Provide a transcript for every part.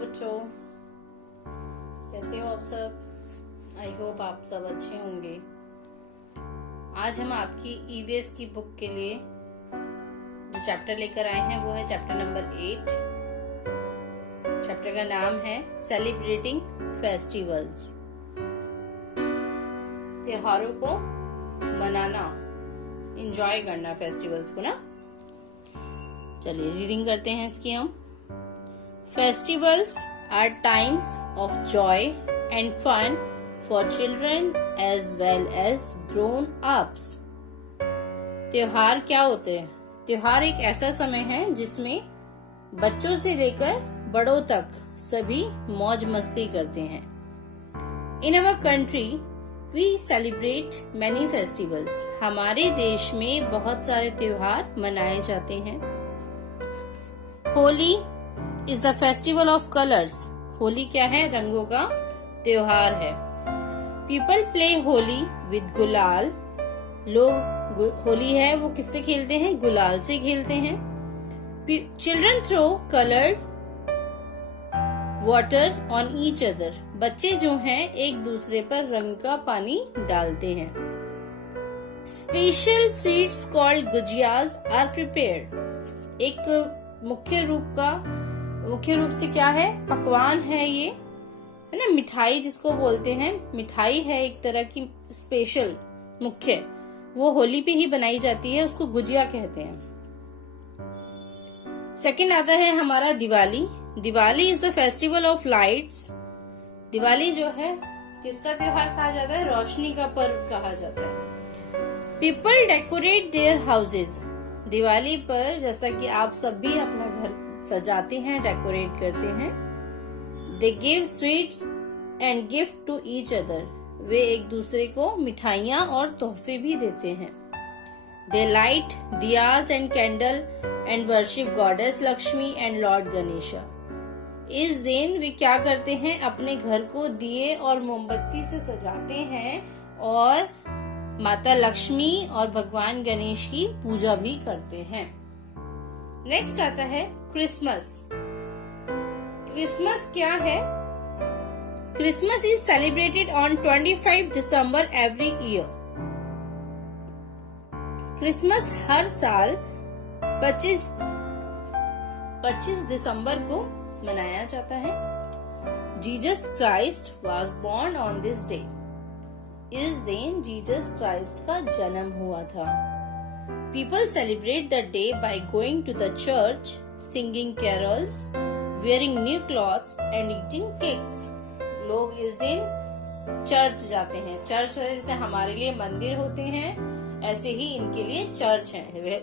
बच्चों, कैसे हो आप सब। आई होप आप सब अच्छे होंगे। आज हम आपकी ईवीएस की बुक के लिए जो चैप्टर लेकर आए हैं वो है चैप्टर नंबर 8। चैप्टर का नाम है सेलिब्रेटिंग फेस्टिवल्स। त्योहारों को मनाना, एंजॉय करना फेस्टिवल्स को ना। चलिए रीडिंग करते हैं इसकी हम। Festivals are times of joy and fun for children as well as grown-ups. त्योहार क्या होते हैं? त्योहार एक ऐसा समय है जिसमें बच्चों से लेकर बड़ों तक सभी मौज मस्ती करते हैं। In our country, we celebrate many festivals. हमारे देश में बहुत सारे त्योहार मनाए जाते हैं। Holi is the festival of colors. Holi क्या है? रंगों का त्योहार है। People play होली with गुलाल। लोग होली है वो किससे खेलते हैं? गुलाल से खेलते हैं। Children throw colored water on each other. बच्चे जो हैं एक दूसरे पर रंग का पानी डालते हैं। Special sweets called gujiyas are prepared. एक मुख्य रूप से क्या है? पकवान है ये, है ना। मिठाई जिसको बोलते हैं, मिठाई है एक तरह की स्पेशल मुख्य, वो होली पे ही बनाई जाती है, उसको गुजिया कहते हैं। सेकंड आता है हमारा Diwali. Diwali is the festival of lights. Diwali जो है किसका त्योहार कहा जाता है? रोशनी का पर्व कहा जाता है। People decorate their houses. Diwali पर जैसा कि आप सब भी अपना घर सजाते हैं, डेकोरेट करते हैं। They give sweets and gift to each other. वे एक दूसरे को मिठाइयाँ और तोहफे भी देते हैं। They light diyas and candle and worship goddess Lakshmi and lord Ganesha. इस दिन वे क्या करते हैं? अपने घर को दिए और मोमबत्ती से सजाते हैं और माता लक्ष्मी और भगवान गणेश की पूजा भी करते हैं। नेक्स्ट आता है क्रिसमस। क्रिसमस क्या है? Christmas is celebrated on 25 December every year. Christmas हर साल 25 दिसंबर को मनाया जाता है। Jesus Christ was born on this day. इस दिन जीसस क्राइस्ट का जन्म हुआ था। People celebrate the day by going to the church, singing carols, wearing new clothes and eating cakes. लोग इस दिन चर्च जाते हैं। चर्च जैसे हमारे लिए मंदिर होते हैं, ऐसे ही इनके लिए चर्च है।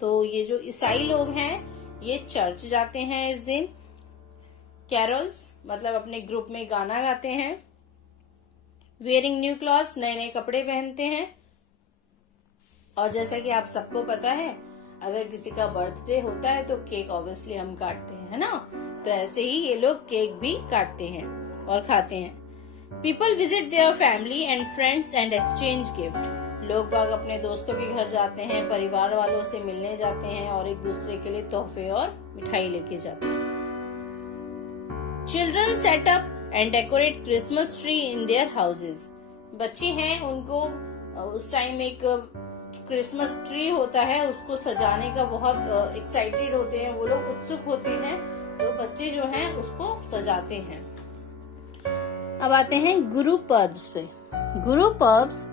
तो ये जो ईसाई लोग हैं ये चर्च जाते हैं इस दिन। कैरोल्स मतलब अपने ग्रुप में गाना गाते हैं। वेयरिंग न्यू क्लॉथ्स, नए नए कपड़े पहनते हैं। और जैसा कि आप सबको पता है, अगर किसी का बर्थडे होता है तो केक ऑब्वियसली हम काटते हैं, है ना। तो ऐसे ही ये लोग केक भी काटते हैं और खाते हैं। People visit their family and friends and exchange gift. लोग बाग अपने दोस्तों के घर जाते हैं, परिवार वालों से मिलने जाते हैं और एक दूसरे के लिए तोहफे और मिठाई लेके जाते हैं। Children set up and decorate Christmas tree in their houses. बच्चे हैं उनको उस टाइम एक क्रिसमस ट्री होता है, उसको सजाने का बहुत एक्साइटेड होते हैं, वो लोग उत्सुक होते हैं, तो बच्चे जो हैं उसको सजाते हैं। अब आते हैं गुरु पर्व्स पे। Guru Parvs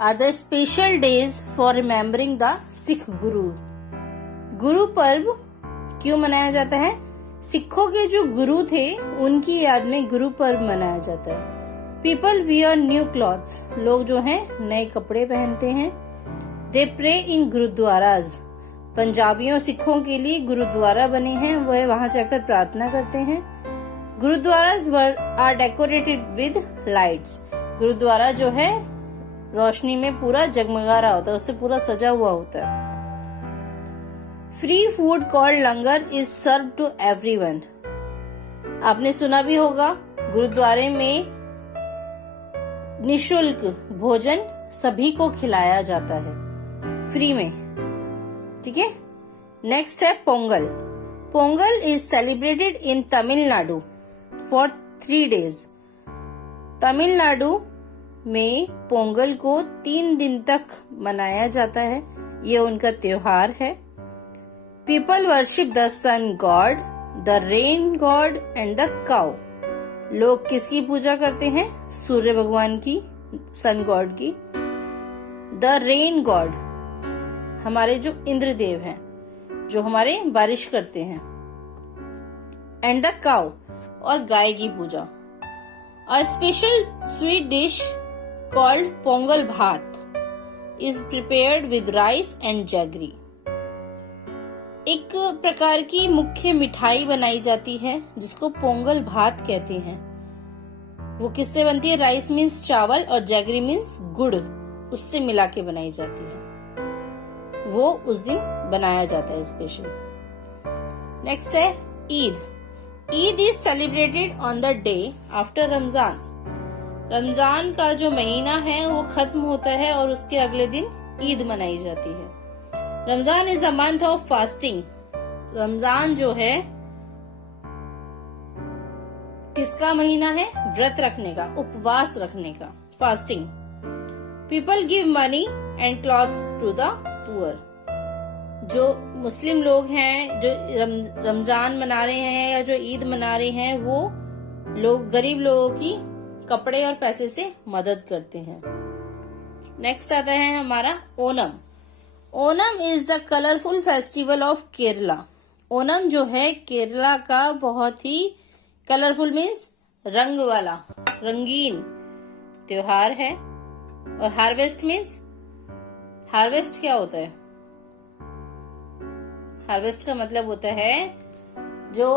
are the special days for remembering the Sikh Guru. Guru पर्व क्यों मनाया जाता है? सिखों के जो गुरु थे उनकी याद में गुरु पर्व मनाया जाता है। People wear new clothes. लोग जो हैं नए कपड़े पहनते हैं। दे प्रे इन गुरुद्वाराज। पंजाबियों सिखों के लिए गुरुद्वारा बने हैं, वह वहां जाकर प्रार्थना करते हैं। Gurdwaras are decorated with lights. गुरुद्वारा जो है रोशनी में पूरा जगमगा रहा होता है, उससे पूरा सजा हुआ होता है। Free food called langar is served to everyone. आपने सुना भी होगा, गुरुद्वारे में निशुल्क भोजन सभी को खिलाया जाता है, फ्री में। ठीक है। नेक्स्ट है Pongal. Pongal is celebrated in Tamil Nadu for 3 days। Tamil Nadu में पोंगल को 3 दिन तक मनाया जाता है। ये उनका त्योहार है। People worship the sun god, the rain god and the cow. लोग किसकी पूजा करते हैं? सूर्य भगवान की, सन गॉड की। द रेन गॉड हमारे जो इंद्रदेव हैं, जो हमारे बारिश करते हैं। एंड द काउ और गाय की पूजा। A special sweet dish called Pongal bhat is prepared with rice and jaggery. एक प्रकार की मुख्य मिठाई बनाई जाती है जिसको पोंगल भात कहते हैं। वो किससे बनती है? राइस मीन्स चावल और जैगरी मीन्स गुड़, उससे मिला के बनाई जाती है। वो उस दिन बनाया जाता है स्पेशल। नेक्स्ट है Eid. Eid is celebrated on the day after Ramzan. Ramzan का जो महीना है वो खत्म होता है और उसके अगले दिन ईद मनाई जाती है। Ramzan is the month of fasting. Ramzan जो है किसका महीना है? व्रत रखने का, उपवास रखने का, fasting. People give money and clothes to the poor. जो मुस्लिम लोग हैं जो रमजान मना रहे हैं या जो ईद मना रहे हैं, वो लोग गरीब लोगों की कपड़े और पैसे से मदद करते हैं। नेक्स्ट आता है हमारा Onam. Onam is the colourful festival of Kerala. Onam जो है केरला का बहुत ही कलरफुल मीन्स रंग वाला, रंगीन त्योहार है। और हार्वेस्ट मीन्स, हार्वेस्ट क्या होता है? हार्वेस्ट का मतलब होता है जो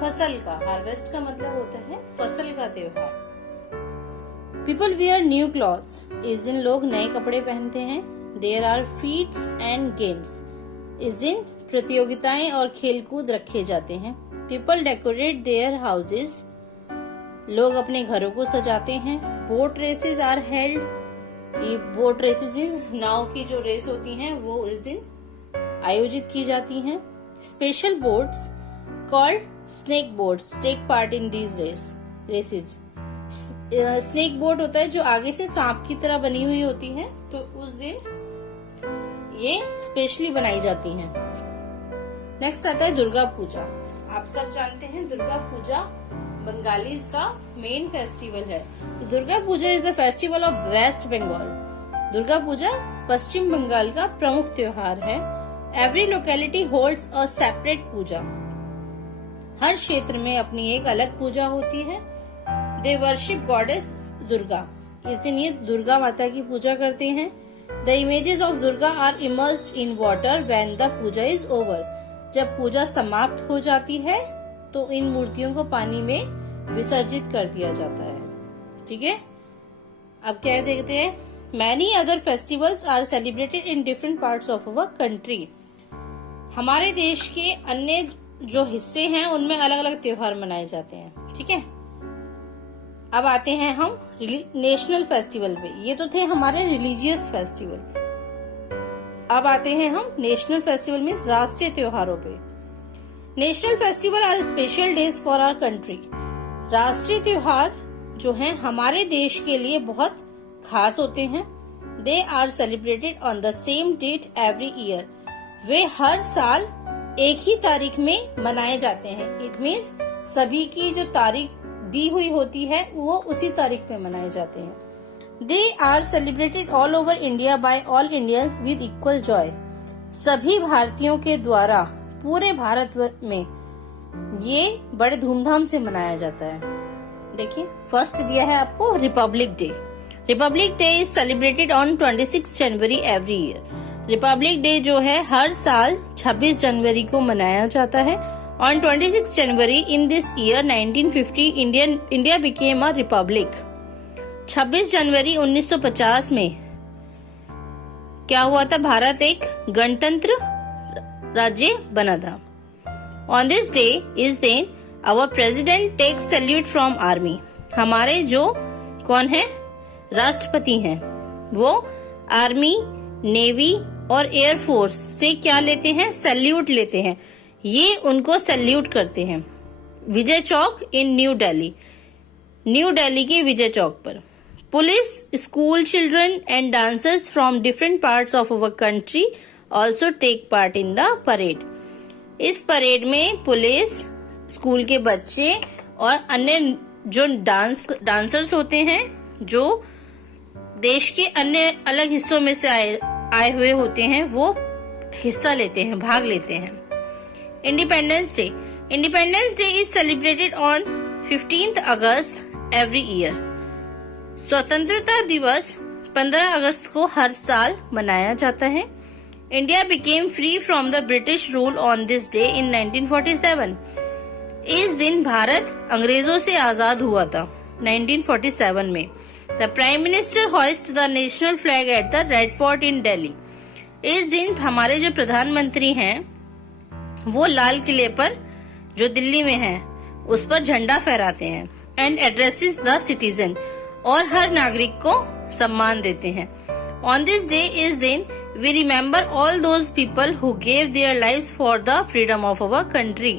फसल का, हार्वेस्ट का मतलब होता है फसल का त्योहार। People wear new clothes. इस दिन लोग नए कपड़े पहनते हैं। There are feasts and games. इस दिन प्रतियोगिताएं और खेलकूद रखे जाते हैं। People decorate their houses. लोग अपने घरों को सजाते हैं। Boat races are held. ये बोट रेसेस मीन्स नाव की जो रेस होती हैं वो इस दिन आयोजित की जाती हैं। Special boats called snake boats take part in these races. Snake boat होता है जो आगे से सांप की तरह बनी हुई होती है, तो उस दिन ये स्पेशली बनाई जाती हैं। नेक्स्ट आता है दुर्गा पूजा। आप सब जानते हैं दुर्गा पूजा बंगालीज का मेन फेस्टिवल है। तो Durga Puja is the festival of West Bengal. Durga Puja पश्चिम बंगाल का प्रमुख त्योहार है। Every locality holds a separate puja. हर क्षेत्र में अपनी एक अलग पूजा होती है। They worship goddess Durga. इस दिन ये दुर्गा माता की पूजा करते हैं। The images of Durga are immersed in water when the puja is over. जब पूजा समाप्त हो जाती है तो इन मूर्तियों को पानी में विसर्जित कर दिया जाता है। ठीक है, अब क्या देखते हैं। Many other festivals are celebrated in different parts of our country. हमारे देश के अन्य जो हिस्से हैं उनमें अलग अलग त्योहार मनाए जाते हैं। ठीक है, अब आते हैं हम नेशनल फेस्टिवल पे। ये तो थे हमारे रिलीजियस फेस्टिवल। अब आते हैं हम नेशनल फेस्टिवल मीन्स राष्ट्रीय त्योहारों पे। National festival are special days for our country. राष्ट्रीय त्योहार जो हैं हमारे देश के लिए बहुत खास होते हैं। They are celebrated on the same date every year. वे हर साल एक ही तारीख में मनाए जाते हैं। इट मीन्स सभी की जो तारीख दी हुई होती है वो उसी तारीख पे मनाए जाते हैं। They are celebrated all over India by all Indians with equal joy. सभी भारतीयों के द्वारा पूरे भारत में ये बड़े धूमधाम से मनाया जाता है। देखिए, फर्स्ट दिया है आपको Republic day. Republic day is celebrated on 26 January every year. Republic day जो है हर साल 26 जनवरी को मनाया जाता है। On 26 January in this year 1950 India became a republic। 26 जनवरी 1950 में क्या हुआ था? भारत एक गणतंत्र राज्य बना था। On this day is then our president takes salute from army। हमारे जो कौन है? राष्ट्रपति हैं, वो आर्मी, नेवी और एयरफोर्स से क्या लेते हैं, सैल्यूट लेते हैं। ये उनको सैल्यूट करते हैं Vijay Chowk in New Delhi, New Delhi के विजय चौक पर। Police, school children and dancers from different parts of our country also take part in the parade. इस परेड में पुलिस, स्कूल के बच्चे और अन्य जो डांसर्स होते हैं, जो देश के अन्य अलग हिस्सों में से आए हुए होते हैं, वो हिस्सा लेते हैं, भाग लेते हैं। Independence day. Independence day is celebrated on 15 August every year. स्वतंत्रता दिवस 15 अगस्त को हर साल मनाया जाता है। India became free from the British rule on this day in 1947। इस दिन भारत अंग्रेजों से आजाद हुआ था 1947 में। The prime minister hoist the national flag at the red fort in Delhi. इस दिन हमारे जो प्रधानमंत्री हैं वो लाल किले पर, जो दिल्ली में है, उस पर झंडा फहराते हैं। एंड एड्रेसेस द सिटीजन, और हर नागरिक को सम्मान देते हैं। ऑन दिस डे, इस दिन, we remember all those people who gave their lives for the freedom of our country.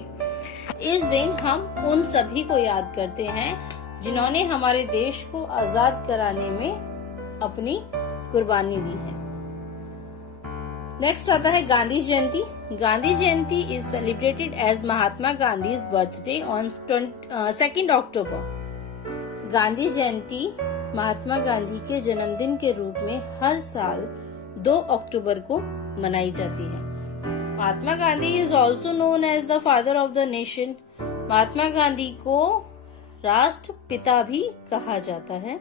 इस दिन हम उन सभी को याद करते हैं जिन्होंने हमारे देश को आजाद कराने में अपनी कुर्बानी दी है। नेक्स्ट आता है Gandhi Jayanti. Gandhi Jayanti is celebrated as Mahatma Gandhi birthday on 2 October. Gandhi Jayanti Mahatma Gandhi के जन्मदिन के रूप में हर साल 2 अक्टूबर को मनाई जाती है। Mahatma Gandhi is also known as the father of the nation. Mahatma Gandhi को राष्ट्रपिता भी कहा जाता है।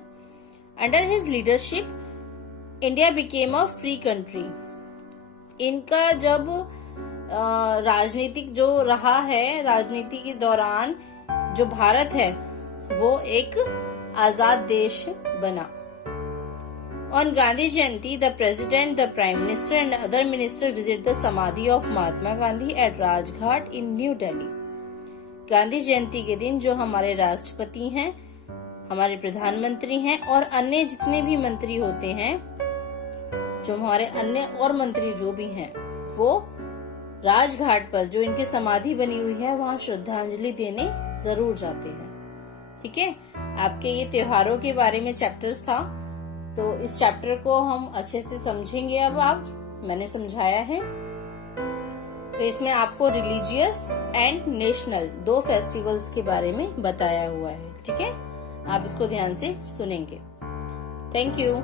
Under his leadership India became a free country. इनका जब राजनीतिक जो रहा है, राजनीति के दौरान जो भारत है वो एक आजाद देश बना। On Gandhi Jayanti, the President, the Prime Minister and other ministers visit the Samadhi of Mahatma Gandhi at Rajghat in New Delhi. Gandhi जयंती के दिन जो हमारे राष्ट्रपति हैं, हमारे प्रधानमंत्री हैं और अन्य जितने भी मंत्री होते हैं, जो हमारे अन्य और मंत्री जो भी हैं, वो राजघाट पर जो इनकी समाधि बनी हुई है वहाँ श्रद्धांजलि देने जरूर जाते हैं। ठीक है, आपके ये त्योहारों के बारे में चैप्टर्स था, तो इस चैप्टर को हम अच्छे से समझेंगे। अब मैंने समझाया है, तो इसमें आपको रिलीजियस एंड नेशनल 2 फेस्टिवल्स के बारे में बताया हुआ है। ठीक है, आप इसको ध्यान से सुनेंगे। Thank you.